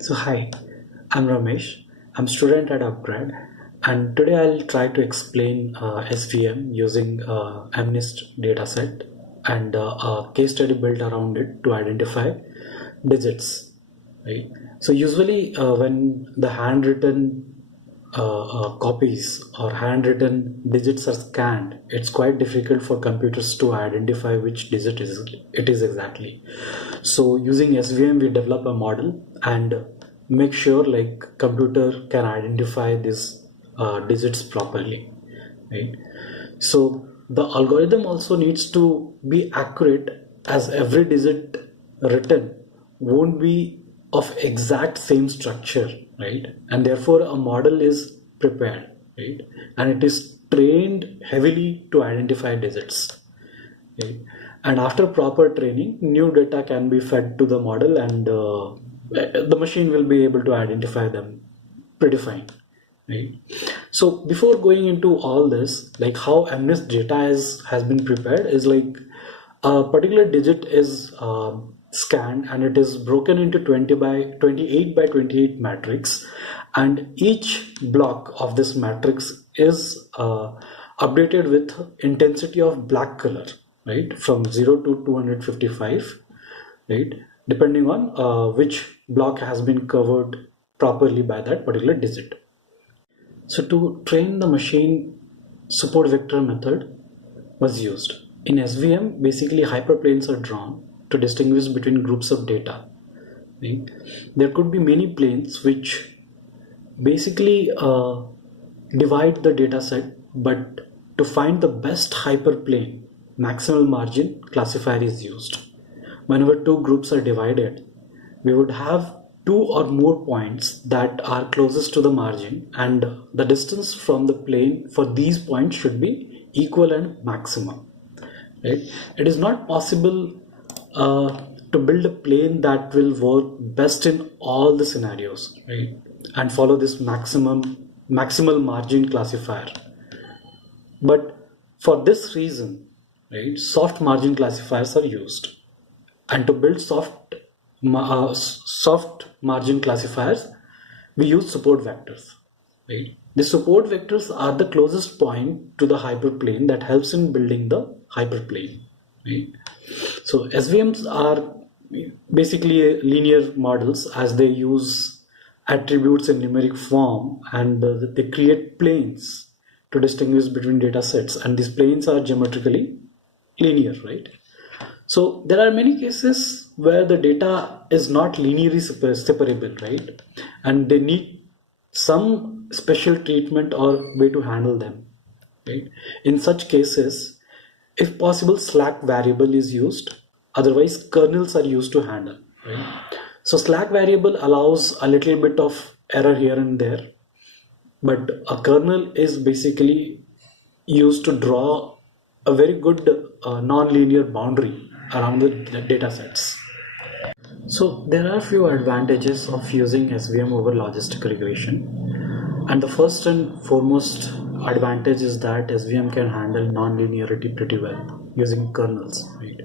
So hi, I'm Ramesh. I'm student at Upgrad, and today I'll try to explain SVM using MNIST dataset and a case study built around it to identify digits. Right. So usually when the handwritten copies or handwritten digits are scanned, it's quite difficult for computers to identify which digit it is exactly. So using SVM, we develop a model and make sure like computer can identify these digits properly, right? So the algorithm also needs to be accurate as every digit written won't be of exact same structure, right? And therefore a model is prepared, right? And it is trained heavily to identify digits. Okay. And after proper training, new data can be fed to the model and the machine will be able to identify them pretty fine. Right. So before going into all this, like how MNIST data has been prepared is like a particular digit is scanned and it is broken into 20 by 28 by 28 matrix, and each block of this matrix is updated with intensity of black color, right, from 0 to 255, right, depending on which block has been covered properly by that particular digit. So to train the machine, support vector method was used. In SVM, basically hyperplanes are drawn to distinguish between groups of data. Right? There could be many planes which basically divide the data set, but to find the best hyperplane, maximal margin classifier is used. Whenever two groups are divided, we would have two or more points that are closest to the margin, and the distance from the plane for these points should be equal and maximum. Right? It is not possible to build a plane that will work best in all the scenarios, right? And follow this maximal margin classifier. But for this reason, right, soft margin classifiers are used. And to build soft margin classifiers, we use support vectors. Right? The support vectors are the closest point to the hyperplane that helps in building the hyperplane. Right? So SVMs are basically linear models as they use attributes in numeric form, and they create planes to distinguish between data sets, and these planes are geometrically linear, right? So there are many cases where the data is not linearly separable, right? And they need some special treatment or way to handle them, right? In such cases, if possible, slack variable is used. Otherwise, kernels are used to handle, right? So slack variable allows a little bit of error here and there, but a kernel is basically used to draw a very good non-linear boundary around the data sets. So there are few advantages of using SVM over logistic regression. And the first and foremost advantage is that SVM can handle non-linearity pretty well using kernels, right?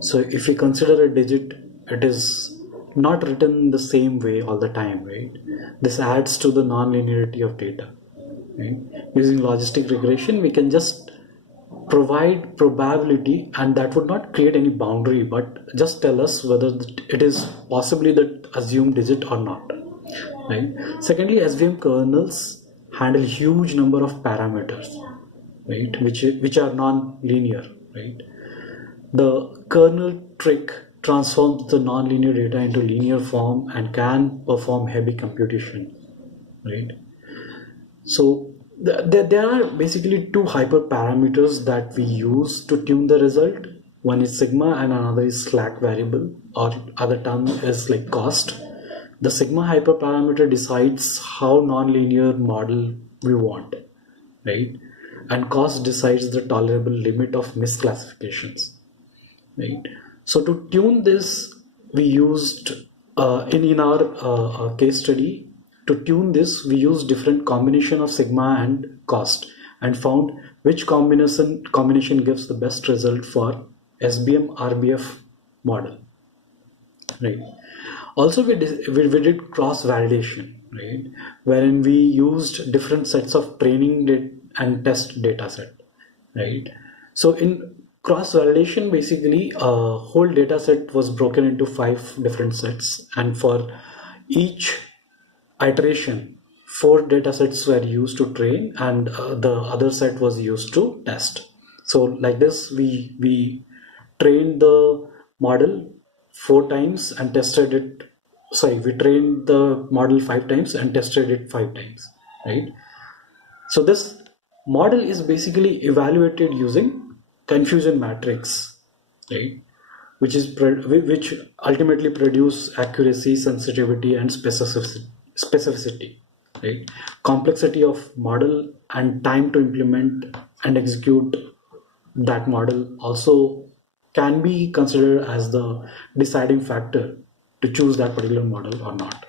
So if we consider a digit, it is not written the same way all the time, right? This adds to the non-linearity of data, right? Using logistic regression, we can just provide probability, and that would not create any boundary but just tell us whether it is possibly the assumed digit or not, right? Secondly, SVM kernels handle huge number of parameters, right, which are non-linear, right? The kernel trick transforms the non-linear data into linear form and can perform heavy computation, right? So there are basically two hyperparameters that we use to tune the result. One is sigma and another is slack variable, or other term is like cost. The sigma hyperparameter decides how nonlinear model we want, right? And cost decides the tolerable limit of misclassifications, right? So to tune this, we used in our case study, to tune this we used different combination of sigma and cost, and found which combination gives the best result for SBM RBF model, right? Also, we did cross validation, right? Wherein we used different sets of and test data set, right? So in cross validation, basically, a whole data set was broken into 5 different sets, and for each iteration, 4 datasets were used to train, and the other set was used to test. So like this, we trained the model 4 times and tested it. Sorry, we trained the model 5 times and tested it 5 times, right? So this model is basically evaluated using confusion matrix, right? Which ultimately produce accuracy, sensitivity, and specificity, right? Complexity of model and time to implement and execute that model also can be considered as the deciding factor to choose that particular model or not.